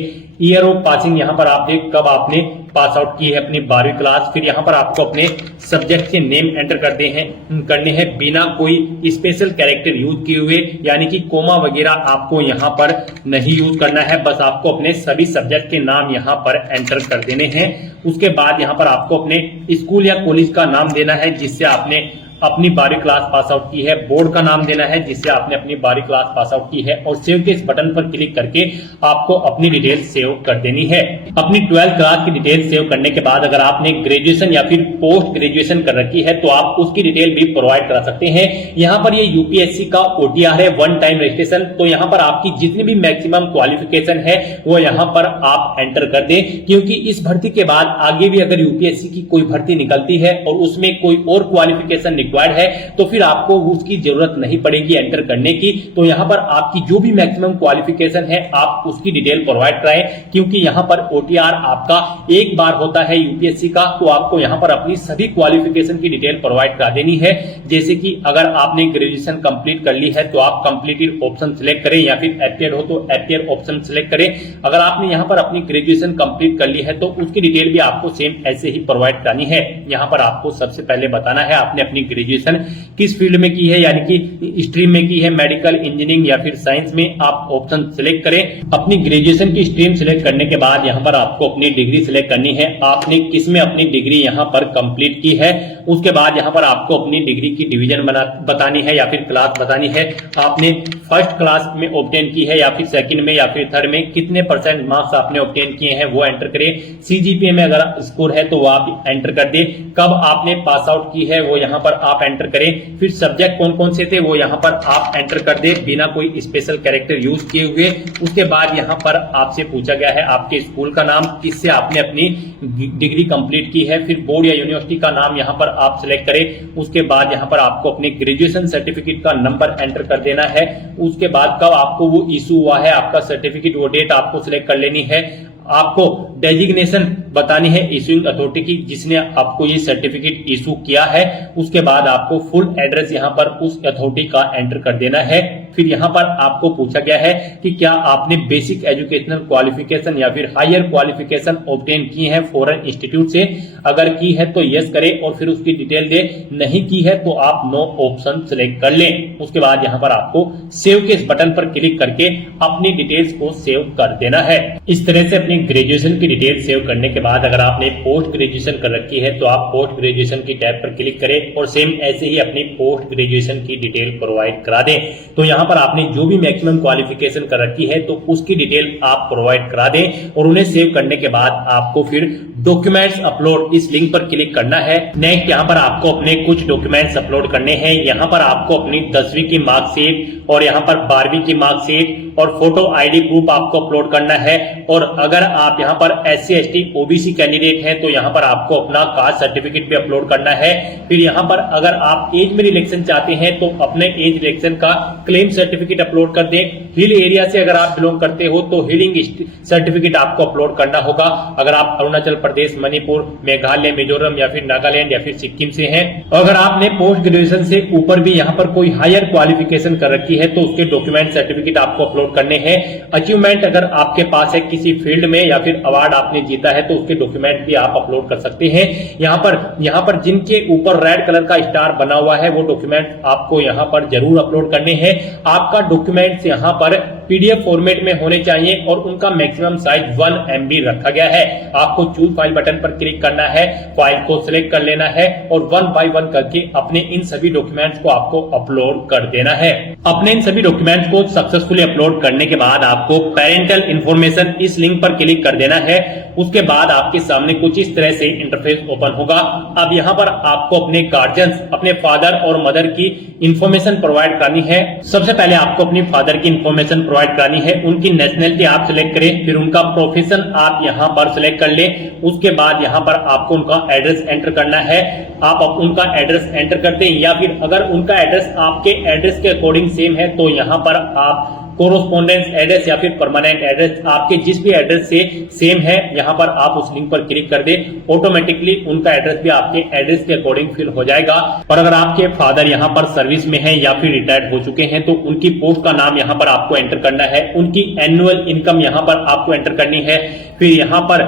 ईयर ऑफ पासिंग यहाँ पर आप देख कब आपने पास आउट की है अपनी 12वीं क्लास। फिर यहाँ पर आपको अपने सब्जेक्ट के नेम एंटर करने हैं बिना कोई स्पेशल कैरेक्टर यूज किए हुए, यानी कि कोमा वगैरह आपको यहाँ पर नहीं यूज करना है। बस आपको अपने सभी सब्जेक्ट के नाम यहाँ पर एंटर कर देने हैं। उसके बाद यहाँ पर आपको अपने स्कूल या कॉलेज का नाम देना है जिससे आपने अपनी 12वीं क्लास पास आउट की है, बोर्ड का नाम देना है जिससे आपने अपनी 12वीं क्लास पास आउट की है और सेव के इस बटन पर क्लिक करके आपको अपनी डिटेल सेव कर देनी है। अपनी 12th क्लास की डिटेल सेव करने के बाद अगर आपने ग्रेजुएशन या फिर पोस्ट ग्रेजुएशन कर रखी है तो आप उसकी डिटेल भी प्रोवाइड करा सकते हैं। यहाँ पर ये यूपीएससी का ओटीआर है, वन टाइम रजिस्ट्रेशन। तो यहाँ पर आपकी जितनी भी मैक्सिमम क्वालिफिकेशन है वो यहाँ पर आप एंटर कर दें, क्योंकि इस भर्ती के बाद आगे भी अगर यूपीएससी की कोई भर्ती निकलती है और उसमें कोई और क्वालिफिकेशन रिक्वायर्ड है तो फिर आपको उसकी जरूरत नहीं पड़ेगी एंटर करने की। तो यहाँ पर आपकी जो भी मैक्सिमम क्वालिफिकेशन है आप उसकी डिटेल प्रोवाइड कराएं, क्योंकि यहाँ पर ओटीआर आपका एक बार होता है यूपीएससी का। तो आपको यहाँ पर अपनी सभी क्वालिफिकेशन की डिटेल प्रोवाइड करा देनी है। जैसे कि अगर आपने ग्रेजुएशन कंप्लीट कर ली है तो आप कंप्लीटेड ऑप्शन सिलेक्ट करें, या फिर अपीयर हो तो अपीयर ऑप्शन सिलेक्ट करें। अगर आपने यहाँ पर अपनी ग्रेजुएशन कंप्लीट कर ली है तो उसकी डिटेल भी आपको सेम ऐसे ही प्रोवाइड करानी है। यहाँ पर आपको सबसे पहले बताना है आपने अपनी ग्रेजुएशन किस फील्ड में की है, यानी कि स्ट्रीम में की है, मेडिकल, इंजीनियरिंग या फिर साइंस में। आप ऑप्शन सिलेक्ट करें। अपनी ग्रेजुएशन की स्ट्रीम सिलेक्ट करने के बाद यहाँ पर आपको अपनी डिग्री सिलेक्ट करनी है, आपने किस में अपनी डिग्री यहाँ पर कंप्लीट की है। उसके बाद यहाँ पर आपको अपनी डिग्री की डिवीजन बतानी है या फिर क्लास बतानी है। आपने फर्स्ट क्लास में ऑब्टेन की है या फिर सेकंड में या फिर थर्ड में, कितने % मार्क्स आपने ऑब्टेन किए हैं वो एंटर करें। सीजीपीए में अगर स्कोर है तो वो आप एंटर कर दें। कब आपने पास आउट की है वो यहाँ पर आप एंटर करें। फिर सब्जेक्ट कौन कौन से थे वो यहाँ पर आप एंटर कर दें बिना कोई स्पेशल कैरेक्टर यूज किए हुए। उसके बाद यहाँ पर आपसे पूछा गया है आपके स्कूल का नाम, किससे आपने अपनी डिग्री कंप्लीट की है। फिर बोर्ड या यूनिवर्सिटी का नाम यहाँ पर आप सिलेक्ट करें। उसके बाद यहाँ पर आपको अपने ग्रेजुएशन सर्टिफिकेट का नंबर एंटर कर देना है। उसके बाद कब आपको वो इशू हुआ है आपका सर्टिफिकेट, वो डेट आपको सिलेक्ट कर लेनी है। आपको डेजिग्नेशन बतानी है इशूइंग अथॉरिटी की जिसने आपको ये सर्टिफिकेट इशू किया है। उसके बाद आपको फुल एड्रेस यहाँ पर उस अथॉरिटी का एंटर कर देना है। फिर यहाँ पर आपको पूछा गया है कि क्या आपने बेसिक एजुकेशनल क्वालिफिकेशन या फिर हायर क्वालिफिकेशन ऑब्टेन की है फॉरेन इंस्टीट्यूट से। अगर की है तो यस करें और फिर उसकी डिटेल दे, नहीं की है तो आप नो ऑप्शन सिलेक्ट कर लें। उसके बाद यहाँ पर आपको सेव के इस बटन पर क्लिक करके अपनी डिटेल्स को सेव कर देना है। इस तरह से अपनी ग्रेजुएशन की डिटेल सेव करने के बाद अगर आपने पोस्ट ग्रेजुएशन कर रखी है तो आप पोस्ट ग्रेजुएशन की टैब पर क्लिक करें और सेम ऐसे ही अपनी पोस्ट ग्रेजुएशन की डिटेल प्रोवाइड करा दें। तो यहाँ पर आपने जो भी मैक्सिमम क्वालिफिकेशन कर रखी है तो उसकी डिटेल आप प्रोवाइड करा दें और उन्हें सेव करने के बाद आपको फिर डॉक्यूमेंट्स अपलोड इस लिंक पर क्लिक करना है। नेक्स्ट यहाँ पर आपको अपने कुछ डॉक्यूमेंट्स अपलोड करने हैं। यहाँ पर आपको अपनी 10वीं की मार्कशीट और यहाँ पर 12वीं की मार्कशीट और फोटो आईडी प्रूफ आपको अपलोड करना है। और अगर आप यहाँ पर SC ST OBC कैंडिडेट हैं तो यहाँ पर आपको अपना कास्ट सर्टिफिकेट भी अपलोड करना है। फिर यहाँ पर अगर आप एज में रिलेक्शन चाहते हैं तो अपने एज रिलेक्शन का क्लेम सर्टिफिकेट अपलोड कर दें। हिल एरिया से अगर आप बिलोंग करते हो तो हिलिंग सर्टिफिकेट आपको अपलोड करना होगा। अगर आप अरुणाचल प्रदेश, मणिपुर, मेघालय, मिजोरम या फिर नागालैंड या फिर सिक्किम से हैं, अगर आपने पोस्ट ग्रेजुएशन से ऊपर भी यहाँ पर कोई हायर क्वालिफिकेशन कर रखी है तो उसके डॉक्यूमेंट सर्टिफिकेट आपको अपलोड करने हैं। अचीवमेंट अगर आपके पास है किसी फील्ड में या फिर अवार्ड आपने जीता है तो उसके डॉक्यूमेंट भी आप अपलोड कर सकते हैं। यहाँ पर जिनके ऊपर रेड कलर का स्टार बना हुआ है वो डॉक्यूमेंट आपको यहाँ पर जरूर अपलोड करने हैं। आपका डॉक्यूमेंट्स यहाँ पर PDF फॉर्मेट में होने चाहिए और उनका मैक्सिमम साइज 1 MB रखा गया है। आपको चूज फाइल बटन पर क्लिक करना है, फाइल को सिलेक्ट कर लेना है और 1 बाय 1 करके अपने इन सभी डॉक्यूमेंट्स को आपको अपलोड कर देना है। अपने इन सभी डॉक्यूमेंट्स को सक्सेसफुली अपलोड करने के बाद आपको पेरेंटल इंफॉर्मेशन इस लिंक पर क्लिक कर देना है। उसके बाद आपके सामने कुछ इस तरह से इंटरफेस ओपन होगा। अब यहाँ पर आपको अपने गार्जियंस, अपने फादर और मदर की इंफॉर्मेशन प्रोवाइड करनी है। सबसे पहले आपको अपनी फादर की इंफॉर्मेशन प्रोवाइड करनी है। उनकी नेशनलिटी आप सिलेक्ट करें, फिर उनका प्रोफेशन आप यहाँ पर सिलेक्ट कर लें। उसके बाद यहाँ पर आपको उनका एड्रेस एंटर करना है। आप उनका एड्रेस एंटर कर दें या फिर अगर उनका एड्रेस आपके एड्रेस के अकॉर्डिंग सेम है तो यहाँ पर आप कोरोस्पोंडेंस एड्रेस या फिर परमानेंट एड्रेस आपके जिस भी एड्रेस से सेम है यहाँ पर आप उस लिंक पर क्लिक कर दें। ऑटोमेटिकली उनका एड्रेस भी आपके एड्रेस के अकॉर्डिंग फिल हो जाएगा। और अगर आपके फादर यहाँ पर सर्विस में हैं या फिर रिटायर्ड हो चुके हैं तो उनकी पोस्ट का नाम यहाँ पर आपको एंटर करना है। उनकी एनुअल इनकम यहाँ पर आपको एंटर करनी है। फिर यहाँ पर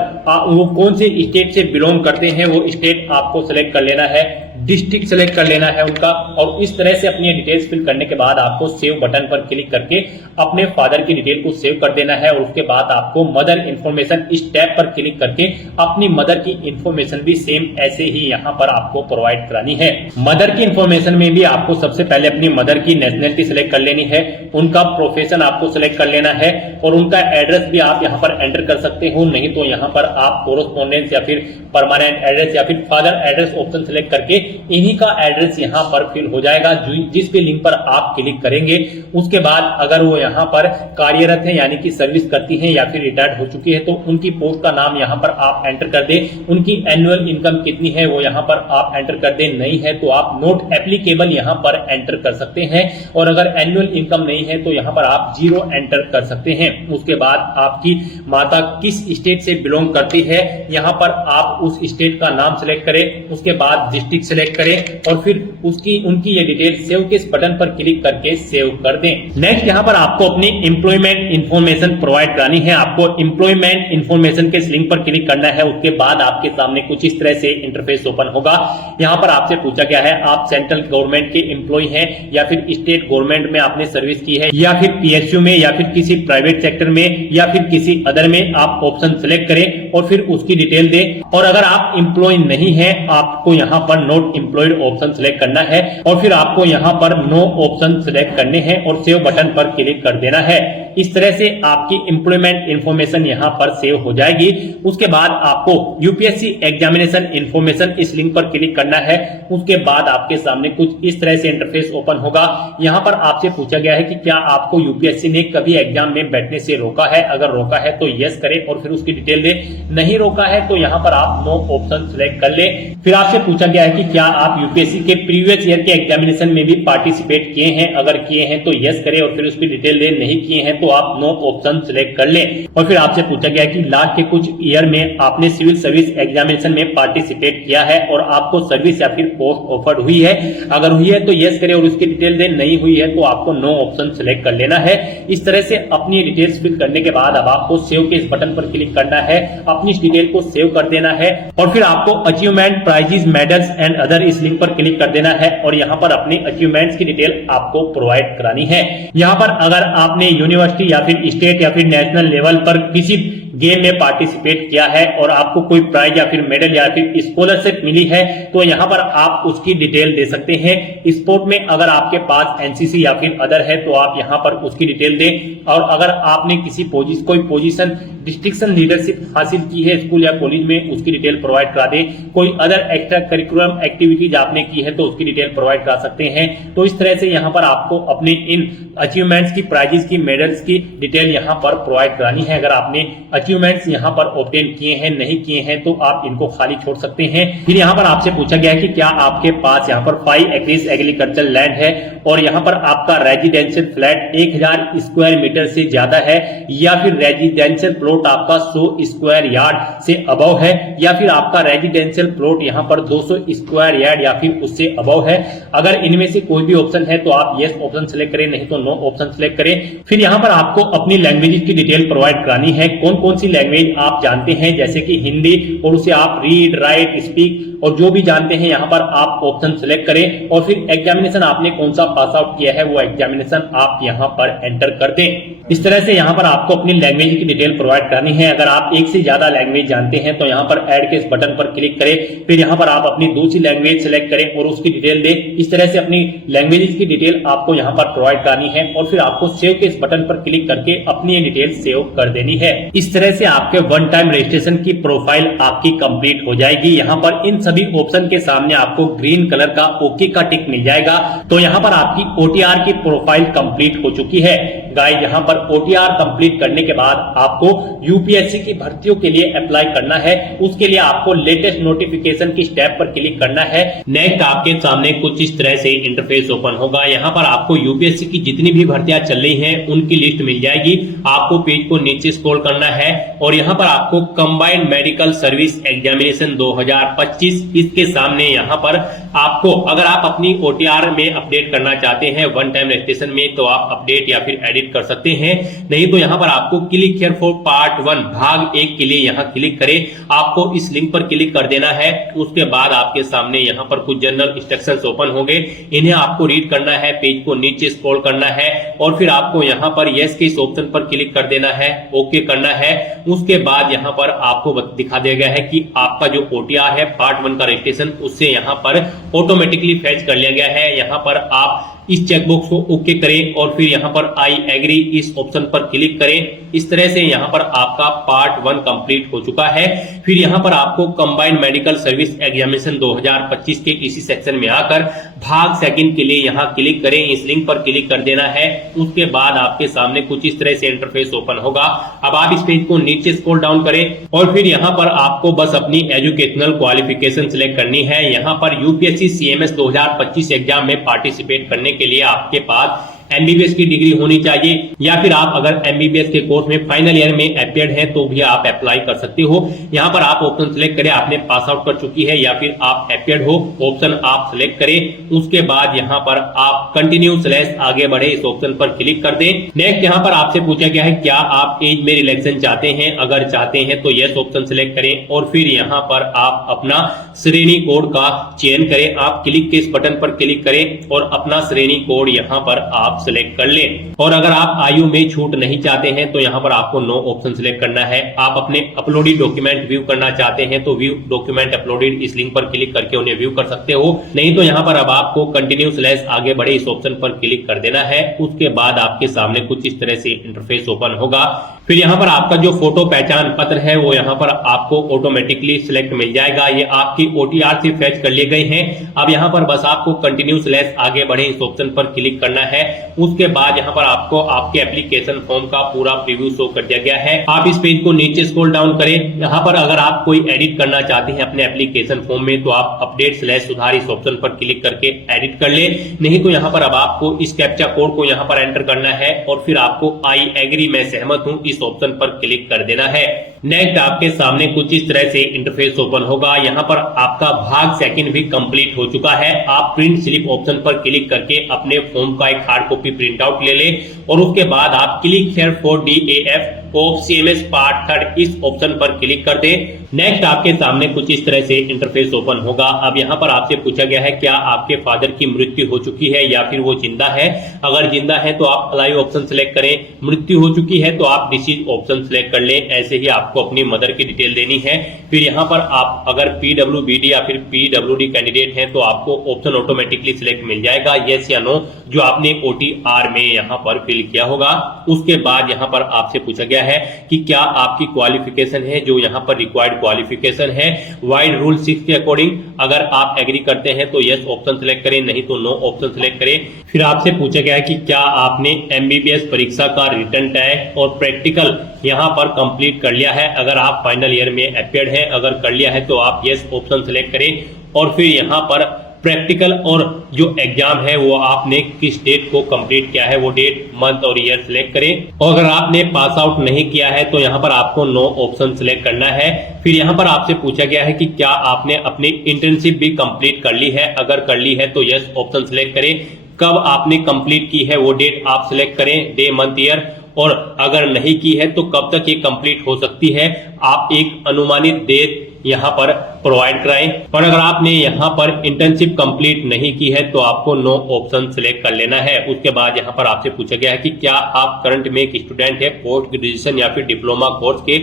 वो कौन से स्टेट से बिलोंग करते हैं वो स्टेट आपको सिलेक्ट कर लेना है, डिस्ट्रिक्ट सेलेक्ट कर लेना है उनका। और इस तरह से अपनी डिटेल्स फिल करने के बाद आपको सेव बटन पर क्लिक करके अपने फादर की डिटेल को सेव कर देना है। और उसके बाद आपको मदर इंफॉर्मेशन इस टैब पर क्लिक करके अपनी मदर की इंफॉर्मेशन भी सेम ऐसे ही यहाँ पर आपको प्रोवाइड करानी है। मदर की इंफॉर्मेशन में भी आपको सबसे पहले अपनी मदर की नेशनलिटी सिलेक्ट कर लेनी है, उनका प्रोफेशन आपको सिलेक्ट कर लेना है और उनका एड्रेस भी आप यहाँ पर एंटर कर सकते हो। नहीं तो यहाँ पर आप कोरोस्पोंडेंस या फिर परमानेंट एड्रेस या फिर फादर एड्रेस ऑप्शन सिलेक्ट करके इन्हीं का एड्रेस यहाँ पर फिल हो जाएगा। जिस भी लिंक पर आप क्लिक करेंगे उसके बाद अगर वो यहाँ पर कार्यरत है यानी कि सर्विस करती हैं या फिर रिटायर्ड हो चुकी है तो उनकी पोस्ट का नाम यहाँ पर आप एंटर कर दें। उनकी एनुअल इनकम कितनी है वो यहाँ पर आप एंटर कर दें। नहीं है तो आप नोट एप्लीकेबल यहाँ पर एंटर कर सकते हैं। और अगर एनुअल इनकम नहीं है तो यहाँ पर आप 0 एंटर कर सकते हैं। उसके बाद आपकी माता किस स्टेट से बिलोंग करती है यहाँ पर आप उस स्टेट का नाम सिलेक्ट करें। उसके बाद डिस्ट्रिक्ट सिलेक्ट करें और फिर उनकी ये डिटेल सेव के इस बटन पर क्लिक करके सेव कर दें। नेक्स्ट यहाँ पर आपको अपनी एम्प्लॉयमेंट इंफॉर्मेशन प्रोवाइड करानी है। आपको एम्प्लॉयमेंट इंफॉर्मेशन के इस लिंक पर क्लिक करना है। उसके बाद आपके सामने कुछ इस तरह से इंटरफेस ओपन होगा। यहाँ पर आपसे पूछा गया है आप सेंट्रल गवर्नमेंट के एम्प्लॉय हैं या फिर स्टेट गवर्नमेंट में आपने सर्विस की है या फिर PSU में या फिर किसी प्राइवेट सेक्टर में या फिर किसी अदर में। आप ऑप्शन सिलेक्ट करें और फिर उसकी डिटेल दें। और अगर आप एम्प्लॉय नहीं है आपको यहाँ पर नॉट एम्प्लॉयड ऑप्शन सिलेक्ट करना है और फिर आपको यहाँ पर नो ऑप्शन सिलेक्ट करने हैं और सेव बटन पर क्लिक कर देना है। इस तरह से आपकी एम्प्लॉयमेंट इंफॉर्मेशन यहाँ पर सेव हो जाएगी। उसके बाद आपको UPSC एग्जामिनेशन इंफॉर्मेशन इस लिंक पर क्लिक करना है। उसके बाद आपके सामने कुछ इस तरह से इंटरफेस ओपन होगा। यहाँ पर आपसे पूछा गया है कि क्या आपको UPSC ने कभी एग्जाम में बैठने से रोका है। अगर रोका है तो यस करें और फिर उसकी डिटेल दे। नहीं रोका है तो यहाँ पर आप नो ऑप्शन सिलेक्ट कर ले। फिर आपसे पूछा गया है कि क्या आप UPSC के प्रीवियस ईयर के एग्जामिनेशन में भी पार्टिसिपेट किए हैं। अगर किए हैं तो यस करें और फिर उसकी डिटेल दे। नहीं किए हैं तो आप नो ऑप्शन सिलेक्ट कर लें। और फिर आपसे पूछा गया कि लास्ट के कुछ ईयर में आपने सिविल सर्विस एग्जामिनेशन में पार्टिसिपेट किया है और आपको सर्विस या फिर पोस्ट ऑफर्ड हुई है। अगर हुई है तो यस करें और उसकी डिटेल दे। नहीं हुई है तो आपको नो ऑप्शन सिलेक्ट कर लेना है। इस तरह से अपनी डिटेल्स फिल करने के बाद अब आपको सेव के इस बटन पर क्लिक करना है, अपनी इस डिटेल को सेव कर देना है और फिर आपको achievement, prizes, medals and other इस लिंक पर क्लिक कर देना है और यहाँ पर अपनी अचीवमेंट्स की डिटेल आपको प्रोवाइड करानी है। यहाँ पर अगर आपने यूनिवर्सिटी या फिर स्टेट या फिर नेशनल लेवल पर किसी गेम में पार्टिसिपेट किया है और आपको कोई प्राइज या फिर मेडल या फिर स्कॉलरशिप मिली है तो यहाँ पर आप उसकी डिटेल दे सकते हैं। स्पोर्ट में अगर आपके पास एनसीसी या फिर अदर है तो आप यहाँ पर उसकी डिटेल दें। और अगर आपने कोई पोजीशन डिस्ट्रिक्शन लीडरशिप हासिल की है स्कूल या कॉलेज में, उसकी डिटेल प्रोवाइड करा दें। कोई अदर एक्स्ट्रा करिकुलम एक्टिविटीज आपने की है तो उसकी डिटेल प्रोवाइड करा सकते हैं। तो इस तरह से यहाँ पर आपको अपने इन अचीवमेंट्स की, प्राइजेस की, मेडल्स की डिटेल यहाँ पर प्रोवाइड करानी है। अगर आपने अचीवमेंट्स यहाँ पर ऑब्टेन किए हैं, नहीं किए हैं तो आप इनको खाली छोड़ सकते हैं। फिर यहाँ पर आपसे पूछा गया है कि क्या आपके पास यहाँ पर 5 एकड़ एग्रीकल्चर लैंड है और यहाँ पर आपका रेजिडेंशियल फ्लैट 1000 स्क्वायर मीटर से ज्यादा है, या फिर रेजिडेंशियल प्लॉट आपका 100 स्क्वायर यार्ड से अबव है, या फिर आपका रेजिडेंशियल प्लॉट यहाँ पर 200 स्क्वायर यार्ड या फिर उससे अबव है। अगर इनमें से कोई भी ऑप्शन है तो आप यस ऑप्शन सेलेक्ट करें, नहीं तो नो ऑप्शन सेलेक्ट करें। फिर यहाँ पर आपको अपनी लैंग्वेज की डिटेल प्रोवाइड करानी है। कौन कौन सी लैंग्वेज आप जानते हैं, जैसे कि हिंदी, और उसे आप रीड, राइट, स्पीक और जो भी जानते हैं यहाँ पर आप ऑप्शन सेलेक्ट करें। और फिर एग्जामिनेशन आपने कौन सा पास आउट किया है वो एग्जामिनेशन आप यहाँ पर एंटर कर दें। इस तरह से यहाँ पर आपको अपनी लैंग्वेज की डिटेल प्रोवाइड करनी है। अगर आप एक से ज्यादा लैंग्वेज जानते हैं तो यहाँ पर ऐड के इस बटन पर क्लिक करें। फिर यहाँ पर आप अपनी दूसरी लैंग्वेज सेलेक्ट करें और उसकी डिटेल दें। इस तरह से अपनी लैंग्वेज की डिटेल आपको यहाँ पर प्रोवाइड करनी है और फिर आपको सेव के इस बटन पर क्लिक करके अपनी डिटेल सेव कर देनी है। इस तरह से आपके वन टाइम रजिस्ट्रेशन की प्रोफाइल आपकी कंप्लीट हो जाएगी। यहाँ पर इन सभी ऑप्शन के सामने आपको ग्रीन कलर का ओके का टिक मिल जाएगा। तो यहाँ पर आपकी ओटीआर की प्रोफाइल कंप्लीट हो चुकी है। गाइस, यहाँ पर ओटीआर कंप्लीट करने के बाद आपको यूपीएससी की भर्तियों के लिए अप्लाई करना है। उसके लिए आपको लेटेस्ट नोटिफिकेशन की स्टेप पर क्लिक करना है। नेक्स्ट आपके सामने कुछ इस तरह से इंटरफेस ओपन होगा। यहाँ पर आपको यूपीएससी की जितनी भी भर्तियां चल रही हैं उनकी लिस्ट मिल जाएगी। आपको पेज को नीचे स्क्रॉल करना है और यहाँ पर आपको कंबाइंड मेडिकल सर्विस एग्जामिनेशन 2025 इसके सामने यहाँ पर आपको, अगर आप अपनी ओटीआर में अपडेट करना चाहते हैं वन टाइम रजिस्ट्रेशन में तो आप अपडेट या फिर एडिट कर सकते हैं। नहीं तो यहाँ पर आपको क्लिक हियर फॉर पार्ट 1 भाग 1 के लिए यहाँ क्लिक करें। आपको इस लिंक पर क्लिक कर देना है। उसके बाद आपके सामने यहाँ पर कुछ जनरल इंस्ट्रक्शंस ओपन होंगे, इन्हें आपको रीड करना है। पेज को नीचे स्क्रॉल करना है और फिर आपको यहाँ पर यस के इस ऑप्शन पर क्लिक कर देना है, ओके करना है। उसके बाद यहाँ पर आपको दिखा दिया गया है कि आपका जो ओटीआर है पार्ट 1 का रजिस्ट्रेशन उससे यहाँ पर ऑटोमेटिकली फैच कर लिया गया है। यहाँ पर आप इस चेकबॉक्स को ओके करें और फिर यहाँ पर आई एग्री इस ऑप्शन पर क्लिक करें। इस तरह से यहाँ पर आपका पार्ट 1 कंप्लीट हो चुका है। फिर यहाँ पर आपको कंबाइंड मेडिकल सर्विस एग्जामिनेशन 2025 के इसी सेक्शन में आकर भाग 2 के लिए यहाँ क्लिक करें। इस लिंक पर क्लिक कर देना है। उसके बाद आपके सामने कुछ इस तरह से इंटरफेस ओपन होगा। अब आप इस पेज को नीचे स्क्रॉल डाउन करें और फिर यहाँ पर आपको बस अपनी एजुकेशनल क्वालिफिकेशन सिलेक्ट करनी है। यहाँ पर यूपीएससी सीएमएस 2025 एग्जाम में पार्टिसिपेट करने के लिए आपके पास एमबीबीएस की डिग्री होनी चाहिए, या फिर आप अगर एमबीबीएस के कोर्स में फाइनल ईयर में अपीयर्ड हैं तो भी आप अप्लाई कर सकते हो। यहाँ पर आप ऑप्शन सिलेक्ट करें, आपने पास आउट कर चुकी है या फिर आप अपीयर्ड हो, ऑप्शन आप सिलेक्ट करें। उसके बाद यहाँ पर आप कंटिन्यू / आगे बढ़े इस ऑप्शन पर क्लिक कर दें। नेक्स्ट यहाँ पर आपसे पूछा गया है क्या आप एज में रिलैक्सेशन चाहते हैं, अगर चाहते हैं तो यस ऑप्शन सिलेक्ट करें और फिर यहाँ पर आप अपना श्रेणी कोड का चयन करें। आप क्लिक के इस बटन पर क्लिक करें और अपना श्रेणी कोड यहाँ पर आप सिलेक्ट कर लें। और अगर आप आयु में छूट नहीं चाहते हैं तो यहाँ पर आपको नो ऑप्शन सिलेक्ट करना है। आप अपने अपलोडेड डॉक्यूमेंट व्यू करना चाहते हैं तो व्यू डॉक्यूमेंट अपलोडेड इस लिंक पर क्लिक करके उन्हें व्यू कर सकते हो। नहीं तो यहाँ पर अब आपको कंटिन्यू / आगे बढ़े इस ऑप्शन पर क्लिक कर देना है। उसके बाद आपके सामने कुछ इस तरह से इंटरफेस ओपन होगा। फिर यहाँ पर आपका जो फोटो पहचान पत्र है वो यहाँ पर आपको ऑटोमेटिकली सिलेक्ट मिल जाएगा। ये आपकी ओटीआर से फैच कर लिए गए हैं। अब यहाँ पर बस आपको कंटिन्यू / आगे बढ़े इस ऑप्शन पर क्लिक करना है। उसके बाद यहाँ पर आपको आपके एप्लीकेशन फॉर्म का पूरा प्रीव्यू शो कर दिया गया है। आप इस पेज को नीचे स्क्रॉल डाउन करें। यहाँ पर अगर आप कोई एडिट करना चाहते हैं अपने एप्लीकेशन फॉर्म में तो आप अपडेट / सुधार इस ऑप्शन पर क्लिक करके एडिट कर ले। नहीं तो यहाँ पर अब आपको इस कैप्चा कोड को यहाँ पर एंटर करना है और फिर आपको आई एग्री मैं सहमत हूँ इस ऑप्शन पर क्लिक कर देना है। नेक्स्ट आपके सामने कुछ इस तरह से इंटरफेस ओपन होगा। यहाँ पर आपका भाग सेकंड भी कंप्लीट हो चुका है। आप प्रिंट स्लिप ऑप्शन पर क्लिक करके अपने फॉर्म का एक हार्ड कॉपी प्रिंट आउट ले लें और उसके बाद आप click here for DAF of CMS part 3 इस ऑप्शन पर क्लिक कर दें। नेक्स्ट आपके सामने कुछ इस तरह से इंटरफेस ओपन होगा। अब यहाँ पर आपसे पूछा गया है क्या आपके फादर की मृत्यु हो चुकी है या फिर वो जिंदा है। अगर जिंदा है तो आप अलाइव ऑप्शन सिलेक्ट करें, मृत्यु हो चुकी है तो आप डिसीज ऑप्शन सिलेक्ट कर लें। ऐसे ही आपको अपनी मदर की डिटेल देनी है। फिर यहाँ पर आप अगर PWBD या फिर PWD कैंडिडेट हैं तो आपको ऑप्शन ऑटोमेटिकली सिलेक्ट मिल जाएगा, यस या नो, जो आपने OTR में यहाँ पर फिल किया होगा। उसके बाद यहाँ पर आपसे पूछा गया है कि क्या आपकी क्वालिफिकेशन है, जो यहाँ पर रिक्वायर्ड क्वालिफिकेशन है वाइड रूल 6 के अकॉर्डिंग। अगर आप एग्री करते हैं तो यस ऑप्शन सिलेक्ट करें, नहीं तो नो ऑप्शन सिलेक्ट करें। फिर आपसे पूछा गया है कि क्या आपने MBBS परीक्षा का रिटन टेस्ट और प्रैक्टिकल यहाँ पर कंप्लीट कर लिया है। अगर आप फाइनल ईयर में अपियर्ड है, अगर कर लिया है तो आप यस ऑप्शन सिलेक्ट करें और फिर यहाँ पर प्रैक्टिकल और जो एग्जाम है वो आपने किस डेट को कंप्लीट किया है वो डेट, मंथ और ईयर सिलेक्ट करें। और अगर आपने पास आउट नहीं किया है तो यहाँ पर आपको नो ऑप्शन सिलेक्ट करना है। फिर यहाँ पर आपसे पूछा गया है कि क्या आपने अपनी इंटर्नशिप भी कंप्लीट कर ली है। अगर कर ली है तो यस ऑप्शन सिलेक्ट करें। कब आपने कंप्लीट की है वो डेट आप सिलेक्ट करें, डे, मंथ, ईयर। और अगर नहीं की है तो कब तक ये कंप्लीट हो सकती है, आप एक अनुमानित डेट यहाँ पर प्रोवाइड कराएं। और अगर आपने यहाँ पर इंटर्नशिप कंप्लीट नहीं की है तो आपको नो ऑप्शन सिलेक्ट कर लेना है। उसके बाद यहाँ पर आपसे पूछा गया है कि क्या आप करंट में एक स्टूडेंट है पोस्ट ग्रेजुएशन या फिर डिप्लोमा कोर्स के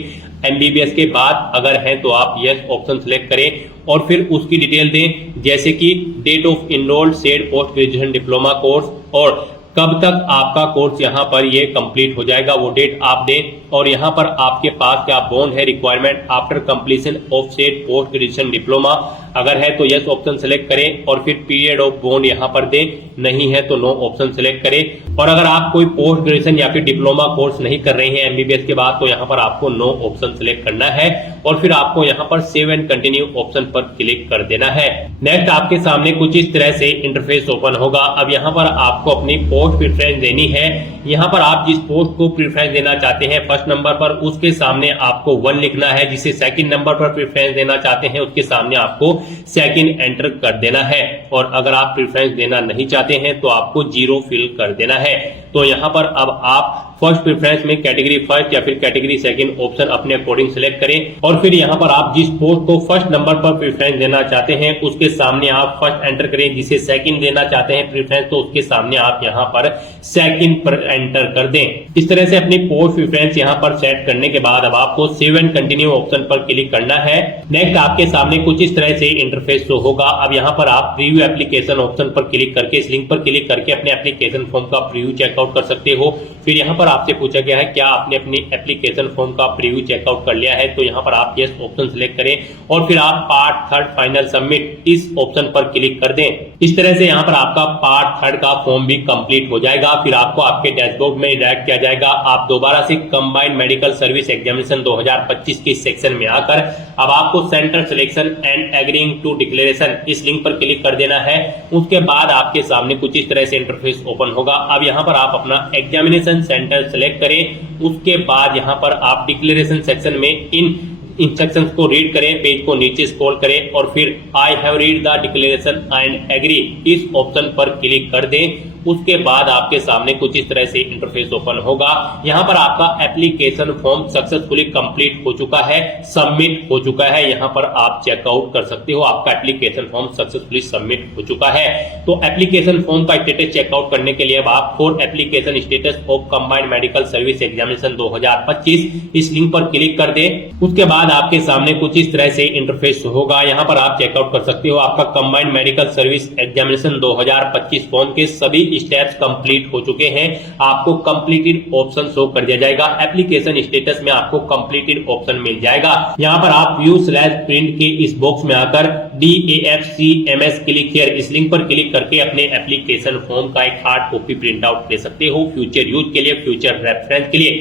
MBBS के बाद। अगर हैं तो आप यस ऑप्शन सिलेक्ट करें और फिर उसकी डिटेल दें, जैसे कि date of enrolled said post graduation diploma course और कब तक आपका कोर्स यहाँ पर ये कंप्लीट हो जाएगा वो डेट आप दें। और यहाँ पर आपके पास क्या बॉन्ड है requirement after completion of said post graduation diploma. अगर है तो यस ऑप्शन सिलेक्ट करें और फिर पीरियड ऑफ बॉन्ड यहाँ पर दें, नहीं है तो नो ऑप्शन सिलेक्ट करें। और अगर आप कोई पोस्ट ग्रेजुएशन या फिर डिप्लोमा कोर्स नहीं कर रहे हैं MBBS के बाद तो यहाँ पर आपको नो ऑप्शन सिलेक्ट करना है और फिर आपको यहाँ पर सेव एंड कंटिन्यू ऑप्शन पर क्लिक कर देना है। नेक्स्ट आपके सामने कुछ इस तरह से इंटरफेस ओपन होगा। अब यहाँ पर आपको अपनी पोस्ट प्रेफरेंस देनी है। यहाँ पर आप जिस पोस्ट को प्रेफरेंस देना चाहते हैं फर्स्ट नंबर पर, उसके सामने आपको 1 लिखना है। जिसे सेकंड नंबर पर प्रेफरेंस देना चाहते हैं उसके सामने आपको सेकंड एंटर कर देना है। और अगर आप प्रेफरेंस देना नहीं चाहते हैं तो आपको 0 फिल कर देना है। तो यहाँ पर अब आप फर्स्ट प्रेफरेंस में कैटेगरी फर्स्ट या फिर कैटेगरी सेकंड ऑप्शन अपने अकॉर्डिंग सिलेक्ट करें और फिर यहाँ पर आप जिस पोस्ट को फर्स्ट नंबर पर प्रेफरेंस देना चाहते हैं उसके सामने आप फर्स्ट एंटर करें। जिसे सेकंड देना चाहते हैं प्रेफरेंस तो उसके सामने आप यहाँ पर सेकंड पर एंटर कर दें। इस तरह से अपनी पोस्ट प्रेफरेंस यहाँ पर सेट करने के बाद अब आपको सेव एंड कंटिन्यू ऑप्शन पर क्लिक करना है। नेक्स्ट आपके सामने कुछ इस तरह से इंटरफेस शो होगा। अब यहाँ पर आप प्रीव्यू एप्लीकेशन ऑप्शन पर क्लिक करके इस लिंक पर क्लिक करके अपने एप्लीकेशन फॉर्म का प्रीव्यू चेकआउट कर सकते हो। फिर यहाँ पर आपसे पूछा गया है क्या आपने अपनी एप्लीकेशन फॉर्म का प्रीव्यू चेकआउट कर लिया है, तो यहाँ पर आप यस ऑप्शन सिलेक्ट करें और फिर आप पार्ट 3 फाइनल सबमिट इस ऑप्शन पर क्लिक कर दें। इस तरह से यहाँ पर आपका पार्ट 3 का फॉर्म भी कंप्लीट हो जाएगा। फिर आपको आपके डैशबोर्ड में डायरेक्ट किया जाएगा। आप दोबारा से कंबाइंड मेडिकल सर्विस एग्जामिनेशन 2025 के सेक्शन में आकर अब आपको centre selection and agreeing to declaration इस लिंक पर क्लिक कर देना है। उसके बाद आपके सामने कुछ इस तरह से इंटरफेस ओपन होगा। अब यहाँ पर आप अपना एग्जामिनेशन सेंटर सेलेक्ट करें। उसके बाद यहाँ पर आप डिक्लेरेशन सेक्शन में इन इंस्ट्रक्शंस को रीड करें, पेज को नीचे स्क्रॉल करें और फिर I have read the declaration and agree इस ऑप्शन पर क्लिक कर दें। उसके बाद आपके सामने कुछ इस तरह से इंटरफेस ओपन होगा। यहाँ पर आपका एप्लीकेशन फॉर्म सक्सेसफुली कंप्लीट हो चुका है, सबमिट हो चुका है। यहाँ पर आप चेकआउट कर सकते हो, आपका एप्लीकेशन फॉर्म सक्सेसफुली सबमिट हो चुका है। तो एप्लीकेशन फॉर्म का स्टेटस चेकआउट करने के लिए अब आप for application status of combined medical service examination 2025 इस लिंक पर क्लिक कर दें। उसके बाद आपके सामने कुछ इस तरह से इंटरफेस होगा। यहाँ पर आप चेकआउट कर सकते हो आपका combined medical service examination 2025 form के सभी स्टेप्स कंप्लीट हो चुके हैं। आपको कंप्लीटेड ऑप्शन शो कर दिया जाएगा। एप्लीकेशन स्टेटस में आपको कंप्लीटेड ऑप्शन मिल जाएगा। यहाँ पर आप व्यू/प्रिंट के इस बॉक्स में आकर DAFCMS क्लिक हियर इस लिंक पर क्लिक करके अपने एप्लीकेशन फॉर्म का एक हार्ड कॉपी प्रिंट आउट ले सकते हो, फ्यूचर यूज के लिए, फ्यूचर रेफरेंस के लिए।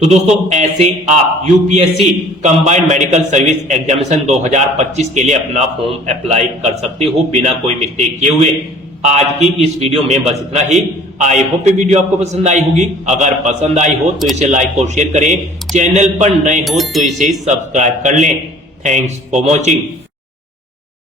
तो दोस्तों ऐसे आप UPSC combined medical service examination 2025 के लिए अपना फॉर्म अप्लाई कर सकते हो बिना कोई मिस्टेक किए हुए। आज की इस वीडियो में बस इतना ही। आई होप ये वीडियो आपको पसंद आई होगी। अगर पसंद आई हो तो इसे लाइक और शेयर करें। चैनल पर नए हो तो इसे सब्सक्राइब कर लें। Thanks for watching.